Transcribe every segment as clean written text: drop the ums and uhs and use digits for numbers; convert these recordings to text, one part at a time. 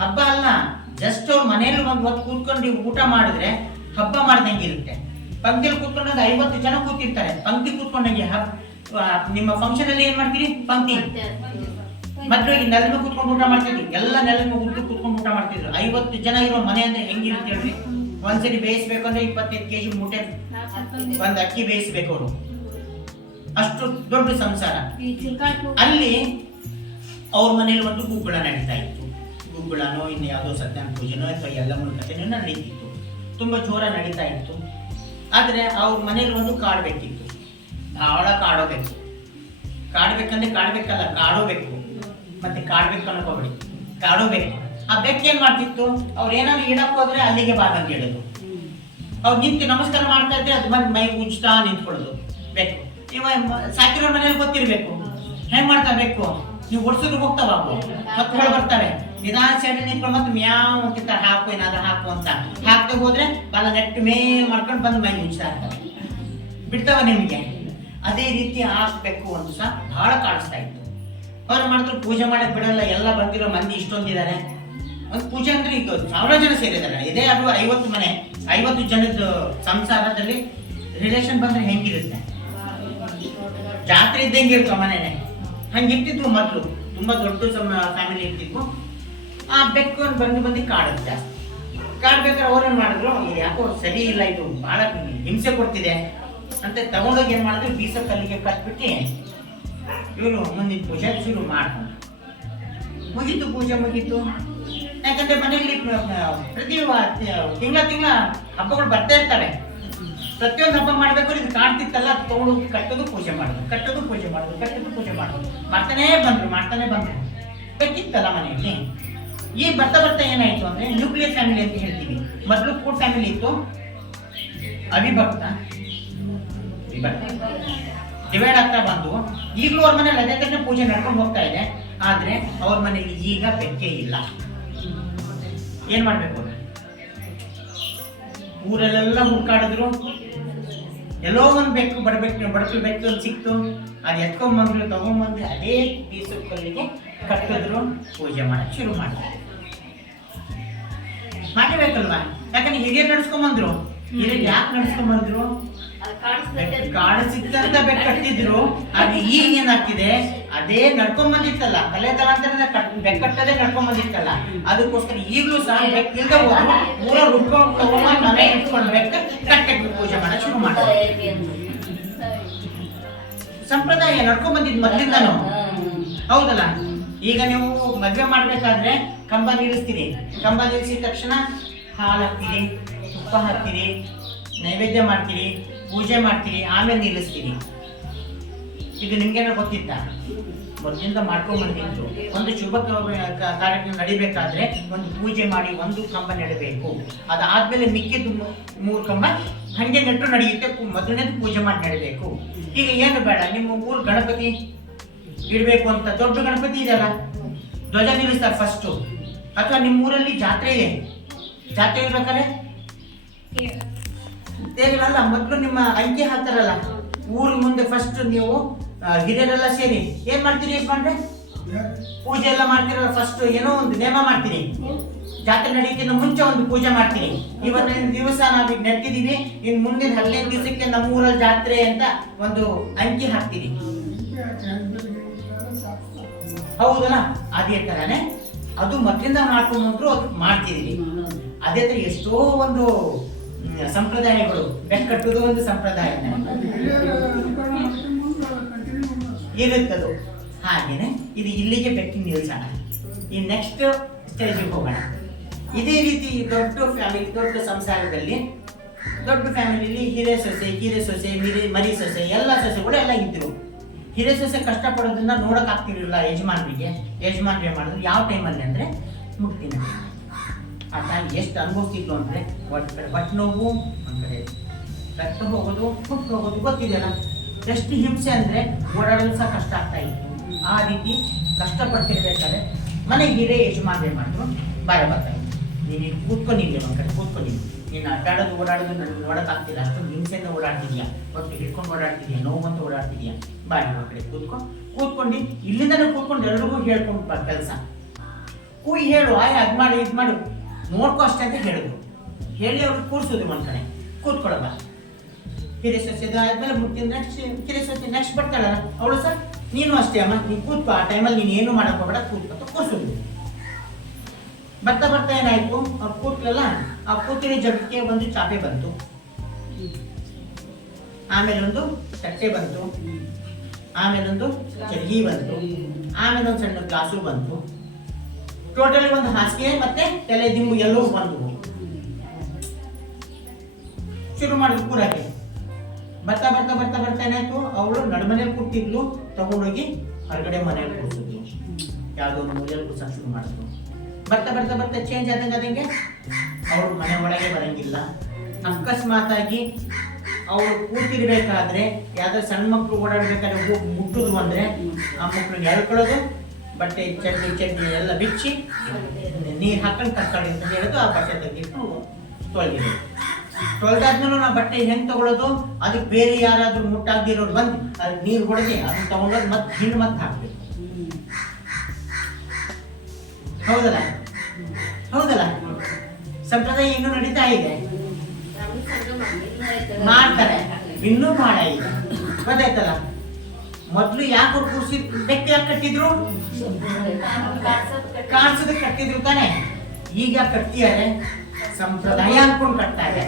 ಹಬ್ಬ ಅಲ್ಲ, ಜಸ್ಟ್ ಅವ್ರ ಮನೇಲಿ ಒಂದು ಹೊತ್ತು ಕೂತ್ಕೊಂಡು ಊಟ ಮಾಡಿದ್ರೆ ಹಬ್ಬ ಮಾಡ್ದಂಗಿರುತ್ತೆ. ಪಂಕ್ತಿಯಲ್ಲಿ ಕೂತ್ಕೊಂಡು 50 ಜನ ಕೂತಿರ್ತಾರೆ, ಪಂಕ್ತಿ ಕೂತ್ಕೊಂಡಂಗೆ. ನಿಮ್ಮ ಫಂಕ್ಷನ್ ಅಲ್ಲಿ ಏನ್ ಮಾಡ್ತೀರಿ? ಪಂಕ್ತಿ. ಮೊದಲು ನೆಲದ ಮೇಲೆ ಕೂತ್ಕೊಂಡು ಊಟ ಮಾಡ್ತಿದ್ರು, ಎಲ್ಲ ನೆಲದ ಮೇಲೆ ಉದ್ದು ಕೂತ್ಕೊಂಡು ಊಟ ಮಾಡ್ತಿದ್ರು. 50 ಜನ ಇರೋ ಮನೆ ಅಂದ್ರೆ ಹೆಂಗಿರುತ್ತೆ ಹೇಳ್ರಿ? ಒಂದ್ಸರಿ ಬೇಯಿಸ್ಬೇಕು ಅಂದ್ರೆ 25 kg ಮೂಟೆ ಒಂದ್ ಅಕ್ಕಿ ಬೇಯಿಸ್ಬೇಕು ಅವರು, ಅಷ್ಟು ದೊಡ್ಡ ಸಂಸಾರ. ಅಲ್ಲಿ ಅವ್ರ ಮನೇಲಿ ಒಂದು ಗುಗ್ಗುಳ ನಡೀತಾ ಇತ್ತು. ಗುಗ್ಗುಳನೋ ಇನ್ನು ಯಾವುದೋ ಸತ್ಯನಾರಾಯಣ ಪೂಜೆನೋ ಅಥವಾ ಎಲ್ಲಮ್ಮನ ಕಥೆನೋ ನಡೀತಿತ್ತು, ತುಂಬಾ ಜೋರ ನಡೀತಾ ಇತ್ತು. ಆದ್ರೆ ಅವ್ರ ಮನೇಲಿ ಒಂದು ಕಾಡ್ಬೇಕಿತ್ತು, ಬಹಳ ಕಾಡೋಬೇಕು. ಕಾಡ್ಬೇಕಂದ್ರೆ ಕಾಡ್ಬೇಕಲ್ಲ, ಕಾಡೋಬೇಕು. ಮತ್ತೆ ಕಾಡ್ಬೇಕು ಅನ್ಕೋಬೇಡಿ, ಕಾಡೋಬೇಕು. ಆ ಬೆಕ್ಕು ಏನ್ ಮಾಡ್ತಿತ್ತು? ಅವ್ರು ಏನಾದ್ರು ಇಡಕ್ ಹೋದ್ರೆ ಅಲ್ಲಿಗೆ ಬಾಗಂತ ಹೇಳೋದು. ಅವ್ರು ನಿಂತು ನಮಸ್ಕಾರ ಮಾಡ್ತಾ ಇದ್ರೆ ಅದು ಬಂದು ಮೈ ಉಜ್ತಾ ನಿಂತ್ಕೊಳ್ಳೋದು ಬೇಕು. ನೀವು ಸಾಕಿರೋ ಮನೇಲಿ ಗೊತ್ತಿರ್ಬೇಕು ಹೆಂಗ್ ಮಾಡ್ತಾ ಬೇಕು. ನೀವು ಒಡ್ಸಿದ್ರು ಹೋಗ್ತಾವ ಮಕ್ಕಳು ಬರ್ತವೆ, ನಿಧಾನ ಸೈಡ್ ನಿಂತ್ಕೊಂಡು ಮತ್ತೆ ಮ್ಯಾವ್ ಅಂತಿರ್ತ, ಹಾಕು ಏನಾದ್ರು ಹಾಕು ಅಂತ ಹಾಕ್ತಾ ಹೋದ್ರೆ ಬಾಲ ನೆಟ್ಟು ಮೇಲ್ ಮಾಡ್ಕೊಂಡು ಬಂದು ಮೈ ಉಜ್ತಾ ಇರ್ತಾರೆ. ಬಿಡ್ತಾವ ನಿಮ್ಗೆ? ಅದೇ ರೀತಿ ಹಾಕ್ಬೇಕು ಅಂತ ಸಹ ಬಹಳ ಕಾಣಿಸ್ತಾ ಇತ್ತು. ಅವ್ರು ಮಾಡಿದ್ರು ಪೂಜೆ ಮಾಡಕ್ ಬಿಡಲ್ಲ. ಎಲ್ಲ ಬಂದಿರೋ ಮಂದಿ ಇಷ್ಟೊಂದಿದ್ದಾರೆ. ಒಂದು ಪೂಜೆ ಅಂದ್ರೆ ಈಗ 1000 ಜನ ಸೇರಿದ್ದಾರೆ. ಇದೇ ಅದು 50 ಮನೆ, 50 ಜನದ ಸಂಸಾರದಲ್ಲಿ ರಿಲೇಷನ್ ಬಂದ್ರೆ ಹೆಂಗಿರುತ್ತೆ? ಜಾತ್ರೆ ಇದ್ದಂಗೆ ಇರ್ತಾವ ಮನೆನೆ. ಹಂಗಿರ್ತಿದ್ವು ಮೊದಲು, ತುಂಬಾ ದೊಡ್ಡ ಫ್ಯಾಮಿಲಿ ಇರ್ತಿದ್ವು. ಆ ಬೆಕ್ಕು ಬಂದು ಕಾಡುತ್ತೆ ಜಾಸ್ತಿ. ಕಾಡ್ಬೇಕಾದ್ರೆ ಅವ್ರೇನ್ ಮಾಡಿದ್ರು, ಯಾಕೋ ಸರಿ ಇಲ್ಲ, ಇದು ಬಹಳ ಹಿಂಸೆ ಕೊಡ್ತಿದೆ ಅಂತ ತಗೊಂಡೋಗಿ ಏನ್ ಮಾಡಿದ್ರು, ಬೀಸ ಕಲ್ಲಿಗೆ ಕಟ್ಬಿಟ್ಟು ಇವರು ಮುಂದಿನ ಪೂಜೆ ಶುರು ಮಾಡ್ಕೊಂಡು ಮುಗೀತು. ಪೂಜೆ ಮುಗೀತು. ಯಾಕಂದ್ರೆ ಮನೆಯಲ್ಲಿ ಪ್ರತಿ ತಿಂಗಳ ಹಬ್ಬಗಳು ಬರ್ತಾ ಇರ್ತವೆ. ಪ್ರತಿಯೊಂದು ಹಬ್ಬ ಮಾಡ್ಬೇಕಾದ್ರೆ ಇದು ಕಾಣ್ತಿತ್ತಲ್ಲ, ಅದು ತಗೊಂಡೋಗಿ ಕಟ್ಟೋದು ಪೂಜೆ ಮಾಡೋದು, ಕಟ್ಟೋದು ಪೂಜೆ ಮಾಡೋದು, ಕಟ್ಟೋದು ಪೂಜೆ ಮಾಡೋದು ಮಾಡ್ತಾನೆ ಬಂದ್ರು. ಬೆಕ್ಕಿತ್ತಲ್ಲ ಮನೆಯಲ್ಲಿ. ಈಗ ಬರ್ತಾ ಬರ್ತಾ ಏನಾಯ್ತು ಅಂದ್ರೆ ನ್ಯೂಕ್ಲಿಯರ್ ಫ್ಯಾಮಿಲಿ ಅಂತ ಹೇಳ್ತೀವಿ. ಮೊದಲು ಕೂಡ್ ಫ್ಯಾಮಿಲಿ ಇತ್ತು, ಅವಿಭಕ್ತ ಡಿವೈಡ್ ಆಗ್ತಾ ಬಂದು ಈಗಲೂ ಅವ್ರ ಮನೇಲಿ ಅದೇ ತರ ಪೂಜೆ ನಡ್ಕೊಂಡು ಹೋಗ್ತಾ ಇದೆ. ಆದ್ರೆ ಅವ್ರ ಮನೇಲಿ ಈಗ ಬೆಕ್ಕೆ ಇಲ್ಲ. ಏನ್ ಮಾಡ್ಬೇಕು? ಊರಲ್ಲೆಲ್ಲ ಹುಡ್ಕಾಡಿದ್ರು, ಎಲ್ಲೋ ಒಂದ್ ಬೆಕ್ಕು ಬಡಕಲು ಬೆಕ್ಕು ಅಂತ ಸಿಕ್ತು. ಅದು ಎತ್ಕೊಂಡ್ಬಂದ್ರು, ತಗೊಂಡ್ಬಂದ್ರೆ ಅದೇ ಬೀಸ ಕಲ್ಲಿಗೆ ಕಟ್ಟಿದ್ರು, ಪೂಜೆ ಮಾಡಕ್ ಶುರು ಮಾಡಬೇಕಲ್ವಾ? ಯಾಕಂದ್ರೆ ಹಿರಿಯರು ನಡ್ಸ್ಕೊಂಡ್ಬಂದ್ರು. ಹಿರಿಯರು ಯಾಕೆ ನಡ್ಸ್ಕೊಂಡ್ಬಂದ್ರು? ಕಾಣಿಸಿದ್ದಂತ ಬೆಕ್ಕು ಕಟ್ಟಿದ್ರು. ಅದು ಈಗ ಏನಾಗ್ತಿದೆ, ಅದೇ ನಡ್ಕೊಂಡ್ ಬಂದಿತ್ತಲ್ಲ, ಕಲೆ ತಲಾಂತರದಿಂದ ಬೆಕ್ಕಟ್ಟದೇ ನಡ್ಕೊಂಡ್ ಬಂದಿತ್ತಲ್ಲ, ಅದಕ್ಕೋಸ್ಕರ ಈಗಲೂ ಸಹ ಬೆಕ್ಕು ಇಲ್ದ ಹೋದ್ರು ಊರ ಹುಡ್ಕೊಂಡು ತಗೊಂಡ್ ಮನೆ ಇಟ್ಕೊಂಡು ಬೆಕ್ಕ ಕಟ್ಟಕ್ಕೆ ಪೂಜೆ ಮಾಡಕ್ ಶುರು ಮಾಡ್ತಾರೆ. ಸಂಪ್ರದಾಯ ನಡ್ಕೊಂಡ್ ಬಂದಿದ್ ಮೊದ್ಲಿಂದನು, ಹೌದಲ್ಲ? ಈಗ ನೀವು ಮದ್ವೆ ಮಾಡ್ಬೇಕಾದ್ರೆ ಕಂಬ ನಿಲ್ಲಿಸ್ತೀರಿ. ಕಂಬ ನಿಲ್ಲಿಸಿದ ತಕ್ಷಣ ಹಾಲು ಹಾಕ್ತೀರಿ, ತುಪ್ಪ ಹಾಕ್ತೀರಿ, ನೈವೇದ್ಯ ಮಾಡ್ತೀರಿ, ಪೂಜೆ ಮಾಡ್ತೀರಿ, ಆಮೇಲೆ ನಿಲ್ಲಿಸ್ತೀರಿ. ಇದು ನಿಮ್ಗೇನೋ ಗೊತ್ತಿತ್ತ? ಮೊದಲಿಂದ ಮಾಡ್ಕೊಂಡ್ ಬಂದಿತ್ತು. ಒಂದು ಶುಭ ಕಾರ್ಯಕ್ರಮ ನಡಿಬೇಕಾದ್ರೆ ಒಂದು ಪೂಜೆ ಮಾಡಿ ಒಂದು ಕಂಬ ನೆಡಬೇಕು. ಅದಾದ್ಮೇಲೆ ಮಿಕ್ಕಿದ್ದು 3 ಕಂಬ ಹಂಗೆ ನೆಟ್ಟು ನಡೆಯುತ್ತೆ. ಮೊದಲನೇದು ಪೂಜೆ ಮಾಡಿ ನಡಬೇಕು. ಈಗ ಏನು ಬೇಡ, ನಿಮ್ಮ ಊರು ಗಣಪತಿ ಇಡಬೇಕು ಅಂತ ದೊಡ್ಡ ಗಣಪತಿ ಇದೆಯಲ್ಲ, ಧ್ವಜ ನಿಲ್ಲಿಸ್ತಾರೆ ಫಸ್ಟು. ಅಥವಾ ನಿಮ್ಮ ಊರಲ್ಲಿ ಜಾತ್ರೆ ಇದೆ, ಜಾತ್ರೆ ಇರ್ಬೇಕಾದ್ರೆ ತೇರಿರಲ್ಲ, ಮೊದಲು ನಿಮ್ಮ ಅಂಕಿ ಹಾಕ್ತಾರಲ್ಲ ಊರ ಮುಂದೆ. ಫಸ್ಟ್ ನೀವು ಹಿರಿಯರೆಲ್ಲ ಸೇರಿ ಏನ್ ಮಾಡ್ತೀರಿ? ಯಜಮಾನ್ರೆ ಪೂಜೆ ಎಲ್ಲ ಮಾಡ್ತಿರಲ್ಲ, ಫಸ್ಟ್ ಏನೋ ಒಂದು ನೇಮ ಮಾಡ್ತೀನಿ. ಜಾತ್ರೆ ನಡೆಯೋಕ್ಕಿಂತ ಮುಂಚೆ ಒಂದು ಪೂಜೆ ಮಾಡ್ತೀನಿ. ಇವತ್ತಿನ ದಿವಸ ನಾವೀಗ ನೆಟ್ಟಿದೀವಿ, ಇನ್ ಮುಂದಿನ 15 ದಿವಸಕ್ಕೆ ನಮ್ಮ ಊರಲ್ಲಿ ಜಾತ್ರೆ ಅಂತ ಒಂದು ಅಂಕಿ ಹಾಕ್ತೀನಿ. ಹೌದಲ್ಲ? ಅದೇ ತರಾನೇ ಅದು ಮೊದಲಿಂದ ಮಾಡ್ಕೊಂಡ್ರು ಅದು ಮಾಡ್ತಿದೀವಿ. ಅದೇ ತರ ಎಷ್ಟೋ ಒಂದು ಸಂಪ್ರದಾಯಗಳು. ಬೆಕ್ಕು ಕಟ್ಟುವುದು ಒಂದು ಸಂಪ್ರದಾಯ ಇರುತ್ತದು. ಹಾಗೇನೆ ಇದು ಇಲ್ಲಿಗೆ ಬೆಕ್ಕಿನ ನಿಲ್ಸೋಣ. ಈ ನೆಕ್ಸ್ಟ್ ಸ್ಟೇಜಿಗೆ ಹೋಗೋಣ. ಇದೇ ರೀತಿ ದೊಡ್ಡ ಫ್ಯಾಮಿಲಿ, ದೊಡ್ಡ ಸಂಸಾರದಲ್ಲಿ, ದೊಡ್ಡ ಫ್ಯಾಮಿಲಿಲಿ ಹಿರೇ ಸೊಸೆ, ಮರಿ ಸೊಸೆ, ಎಲ್ಲ ಸೊಸೆಗಳು ಎಲ್ಲ ಇದ್ರು. ಹಿರೇ ಸೊಸೆ ಕಷ್ಟಪಡೋದನ್ನ ನೋಡಕ್ ಆಗ್ತಿರ್ಲಿಲ್ಲ ಯಜಮಾನ್ರಿಗೆ. ಯಜಮಾನ್ರಿಗೆ ಮಾಡಿದ್ರು ಯಾವ ಟೈಮಲ್ಲಿ ಅಂದ್ರೆ ಮುಟ್ಟಿನ ಆತ ಎಷ್ಟು ಅನುಭವಿಸ್ತಿತ್ತು ಅಂದ್ರೆ, ಹೊಟ್ಟೆ ನೋವು, ಒಂದ್ ಕಡೆ ರಕ್ತ ಹೋಗೋದು, ಹುಟ್ಟು ಹೋಗೋದು ಗೊತ್ತಿದೆಯಲ್ಲ. ಎಷ್ಟು ಹಿಂಸೆ ಅಂದ್ರೆ ಓಡಾಡೋದು ಸಹ ಕಷ್ಟ ಆಗ್ತಾ ಇತ್ತು. ಆ ರೀತಿ ಕಷ್ಟಪಡ್ತಿರ್ಬೇಕಾದ್ರೆ ಮನೆಗೆ ಹಿರೇ ಯಜಮಾನ್ರೆ ಮಾಡಿದ್ರು, ಬರ್ತಾರೆ ನೀನು ಕೂತ್ಕೊಂಡಿದ್ದೆ, ಒಂದ್ ಕಡೆ ಕೂತ್ಕೊಂಡಿದ್ದೆ, ನೀನು ಅಡ್ಡಾಡೋದು ಓಡಾಡೋದು ನನಗೆ ನೋಡೋಕ್ಕಾಗ್ತಿಲ್ಲ, ಅಷ್ಟೊಂದು ಹಿಂಸೆಯಿಂದ ಓಡಾಡ್ತಿದ್ಯಾ, ಹೊಟ್ಟೆ ಹಿಡ್ಕೊಂಡು ಓಡಾಡ್ತಿದ್ಯಾ, ನೋವಂತ ಓಡಾಡ್ತಿದ್ಯಾ, ಬಾರಿ ಆ ಕಡೆ ಕೂತ್ಕೊಂಡು ಇಲ್ಲಿಂದನೇ ಕೂತ್ಕೊಂಡು ಎಲ್ರಿಗೂ ಹೇಳ್ಕೊಂಡು ಕೆಲಸ. ಕೂಗಿ ಹೇಳು, ಅದು ಮಾಡಿ ಇದು ಮಾಡು, ನೋಡ್ಕೊ ಅಷ್ಟೇ ಅಂತ ಹೇಳಿದ್ರು. ಹೇಳಿ ಅವ್ರಿಗೆ ಕೂರಿಸೋದು ಒಂದು ಕಡೆ, ಕೂತ್ಕೊಳ್ಳೋಣ. ಕಿರಿ ಸಸ್ಯದ ಆದ್ಮೇಲೆ ಮುಟ್ಟಿದ ನೆಕ್ಸ್ಟ್ ಕಿರಿ ಸಸ್ಯ ನೆಕ್ಸ್ಟ್ ಬರ್ತಾಳಲ್ಲ ಅವಳು, ಸರ್ ನೀನು ಅಷ್ಟೇ ಅಮ್ಮ, ನೀನು ಕೂತ್ಕೊ, ಆ ಟೈಮಲ್ಲಿ ನೀನು ಏನು ಮಾಡಕ್ ಹೋಗ್ಬೇಡ, ಕೂತ್ಕೊತ ಕೂರಿಸೋದು. ಬರ್ತಾ ಬರ್ತಾ ಏನಾಯ್ತು, ಅವ್ರು ಕೂತ್ಲಲ್ಲ, ಆ ಕೂತಿನ ಜಗಕ್ಕೆ ಒಂದು ಚಾಪೆ ಬಂತು, ಆಮೇಲೆ ಒಂದು ತಟ್ಟೆ ಬಂತು, ಆಮೇಲೆ ಒಂದು ಚರ್ಗಿ ಬಂತು, ಆಮೇಲೆ ಒಂದು ಸಣ್ಣ ಗ್ಲಾಸು ಬಂತು. ಟೋಟಲಿ ಒಂದು ಹಾಸಿಗೆ ಮತ್ತೆ ತಲೆ ದಿಂಬು ಎಲ್ಲವೂ ಬಂತು. ಶುರು ಮಾಡಿದ್ರು ಕೂರಕ್ಕೆ. ಬರ್ತಾ ಬರ್ತಾ ಬರ್ತಾ ಬರ್ತಾ ಏನಾಯ್ತು, ಅವಳು ನಡುಮನೆಯಲ್ಲಿ ಕೂತಿದ್ಲು, ತಗೊಂಡೋಗಿ ಹೊರಗಡೆ ಮನೆಯಲ್ಲಿ ಕೂರಿಸಿದ್ಲು, ಯಾವುದೋ ಒಂದು ಮೂಲೆಯಲ್ಲಿ ಕೂರ್ಸಕ್ಕೆ ಶುರು ಮಾಡಿದ್ರು. ಬರ್ತಾ ಬರ್ತಾ ಬರ್ತಾ ಚೇಂಜ್ ಆದಂಗೆ ಅವ್ರು ಮನೆ ಒಳಗೆ ಬರಂಗಿಲ್ಲ. ಅಕಸ್ಮಾತಾಗಿ ಅವಳು ಕೂತಿರ್ಬೇಕಾದ್ರೆ ಯಾವ್ದಾದ್ರು ಸಣ್ಣ ಮಕ್ಕಳು ಓಡಾಡ್ಬೇಕಾದ್ರೆ ಹೋಗಿ ಮುಟ್ಟುದು ಅಂದ್ರೆ ಆ ಮಕ್ಕಳಿಗೆ ಎಳ್ಕೊಳ್ಳೋದು, ಬಟ್ಟೆ ಚಡ್ಡಿ ಎಲ್ಲ ಬಿಚ್ಚಿ ನೀರು ಹಾಕೊಂಡು ಕರ್ಕೊಳ್ಳಿ ಅಂತ ಹೇಳೋದು, ಆ ಬಟ್ಟೆ ತೆಗೆದು ತೊಳೆದಿರೋದು. ತೊಳೆದಾದ್ಮೇಲೆ ನಾವು ಬಟ್ಟೆ ಹೆಂಗ್ ತಗೊಳ್ಳೋದು, ಅದಕ್ಕೆ ಬೇರೆ ಯಾರಾದ್ರೂ ಮುಟ್ಟಾಗ್ದಿರೋರು ಬಂದು ಅದಕ್ಕೆ ನೀರು ಹೊಡೆದಿ ಅದನ್ನ ತಗೊಂಡೋದು ಮತ್ತೆ ಹಿಂಡು ಮತ್ತೆ ಹಾಕ್ಬೇಕು. ಹೌದಲ್ಲ ಹೌದಲ್ಲ, ಸಂಪ್ರದಾಯ ಇನ್ನೂ ನಡೀತಾ ಇದೆ, ಮಾಡ್ತಾರೆ, ಇನ್ನೂ ಮಾಡ ಇದೆ. ಗೊತ್ತಾಯ್ತಲ್ಲ, ಮೊದ್ಲು ಯಾಕೆ ಕೂರ್ಸಿ ಬೆಕ್ಕ ಯಾಕೆ ಕಟ್ಟಿದ್ರು, ಕಾಣಿಸೋದಕ್ಕೆ ಕಟ್ಟಿದ್ರು ತಾನೆ. ಈಗ ಕಟ್ಟಿಯಾರೆ ಸಂಪ್ರದಾಯ ಅನ್ಕೊಂಡು ಕಟ್ತಾರೆ.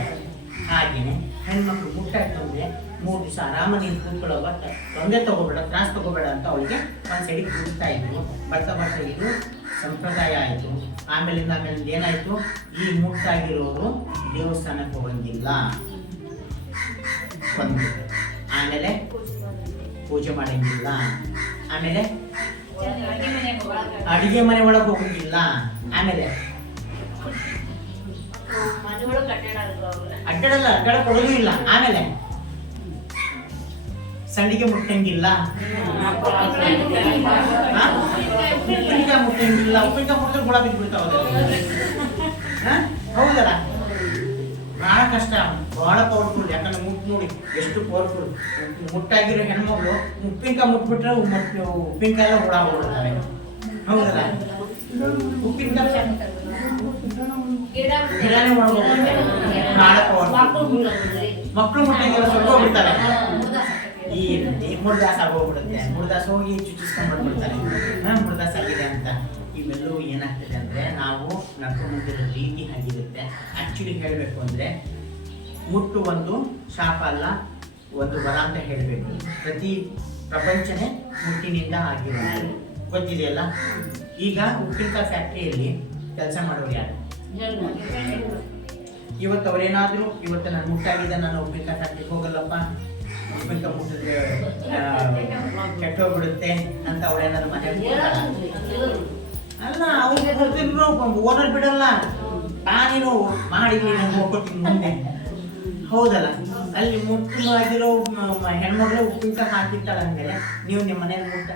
ಹಾಗೇನೆ ಹೆಣ್ಮಕ್ಳು ಮುಟ್ಟಾಯ್ತು ಅಂದ್ರೆ 3 ದಿವಸ ಆರಾಮ ನೀನು ಕೂತ್ಕೊಳ್ಳೋ, ಬಟ್ ತೊಂದರೆ ತಗೋಬೇಡ, ತ್ರಾಸ ತಗೋಬೇಡ ಅಂತ ಅವಳಿಗೆ ಒಂದ್ ಸೈಡಿಗೆ ಕೂರ್ತಾ ಇದ್ರು. ಬರ್ತಾ ಬರ್ತಾ ಇದು ಸಂಪ್ರದಾಯ ಆಯ್ತು. ಆಮೇಲೆ ಏನಾಯ್ತು, ಈ ಮುಟ್ಟಾಗಿರೋರು ದೇವಸ್ಥಾನಕ್ಕೆ ಹೋಗಂಗಿಲ್ಲ ಒಂದು, ಆಮೇಲೆ ಪೂಜೆ ಮಾಡಂಗಿಲ್ಲ, ಆಮೇಲೆ ಅಡಿಗೆ ಮನೆ ಒಳಗೆ ಹೋಗಂಗಿಲ್ಲ, ಆಮೇಲೆ ಅಡ್ಡಾಡ ಕೊಡೋದು ಇಲ್ಲ, ಆಮೇಲೆ ಸಂಡಿಗೆ ಮುಟ್ಟಂಗಿಲ್ಲ, ಉಪ್ಪಿನಕಾಯಿ ಮುಟ್ಟಂಗಿಲ್ಲ. ಉಪ್ಪಿನಕಾಯಿ ಮುಟ್ಟಿದ್ರೆ ಗುಳ ಬಿದ್ದು ಬಿಡ್ತಾವ. ಹೌದಲ್ಲ, ಬಹಳ ಕಷ್ಟ, ಬಹಳ ಪವರ್ಫುಲ್. ಯಾಕಂದ್ರೆ ನೋಡಿ ಎಷ್ಟು ಪವರ್ಫುಲ್. ಮುಟ್ಟಾಗಿರೋ ಹೆಣ್ಮಗಳು ಉಪ್ಪಿನಕಾಯಿ ಮುಟ್ಬಿಟ್ರೆ ಉಪ್ಪಿನಕಾಯಿ ಎಲ್ಲ ಹುಳ ಹೋಗ್ಬಿಡ್ತಾರೆ. ಹೌದಲ್ಲ, ಉಪ್ಪಿನಕಾಯಿ ಗಿಡನೇ ಒಣಗೋಗ್ಬಿಡ್ತಾರೆ, ಬಹಳ ಪವರ್ಫುಲ್. ಮಕ್ಕಳು ಮುಟ್ಟಂಗೆಲ್ಲ ಸ್ವಲ್ಪ ಹೋಗ್ಬಿಡ್ತಾರೆ, ಈ ಮುರ್ದಾಸ ಆಗೋಗ್ಬಿಡುತ್ತೆ. ಮುರ್ದಾಸ ಹೋಗಿ ಚುಚ್ಚಿಸ್ಕೊಂಡ್ ಬಂದ್ಬಿಡ್ತಾರೆ, ಮುರ್ದಾಸ ಆಗಿದೆ ಅಂತ. ಇವೆಲ್ಲವೂ ಏನಾಗ್ತದೆ ಅಂದ್ರೆ ನಾವು ನಡ್ಕೊಂಡು ಬಂದಿರೋ ರೀತಿ ಆಗಿರುತ್ತೆ. ಆಕ್ಚುಲಿ ಹೇಳಬೇಕು ಅಂದ್ರೆ ಮುಟ್ಟು ಒಂದು ಶಾಪ ಅಲ್ಲ, ಒಂದು ವರ ಅಂತ ಹೇಳಬೇಕು. ಪ್ರತಿ ಪ್ರಪಂಚನೇ ಮುಟ್ಟಿನಿಂದ ಆಗಿರೋದು ಗೊತ್ತಿದೆಯಲ್ಲ. ಈಗ ಉಪ್ಪಿನಕಾಯಿ ಫ್ಯಾಕ್ಟ್ರಿಯಲ್ಲಿ ಕೆಲಸ ಮಾಡೋರು ಯಾರು? ಇವತ್ತು ಅವ್ರೇನಾದ್ರು ಇವತ್ತು ನಾನು ಮುಟ್ಟಾಗಿದೆ, ನಾನು ಉಪ್ಪಿನಕಾಯಿ ಫ್ಯಾಕ್ಟ್ರಿಗೆ ಹೋಗಲ್ಲಪ್ಪ, ಉಪ್ಪಿನಕಾಯಿ ಮುಟ್ಟಿದ್ರೆ ಕೆಟ್ಟೋಗ್ಬಿಡುತ್ತೆ ಅಂತ ಅವ್ರೇನಾದ್ರು ಮನೆಯಲ್ಲಿ ಅಲ್ಲ, ಅವ್ರು ಓನರ್ ಬಿಡಲ್ಲ, ನಾನೇನು ಮಾಡಿ ಹೋಗ್ಕೊತೀನಿ ಮುಂದೆ. ಹೌದಲ್ಲ, ಅಲ್ಲಿ ಮುಟ್ಟು ಆಗಿರೋ ಹೆಣ್ಮಗಳು ಉಪ್ಪಿನಕಾಯಿ ಹಾಕಿರ್ತಾಳೆ ಅಂದ್ಮೇಲೆ ನೀವು ನಿಮ್ಮ ಮನೇಲಿ ಮುಟ್ಟ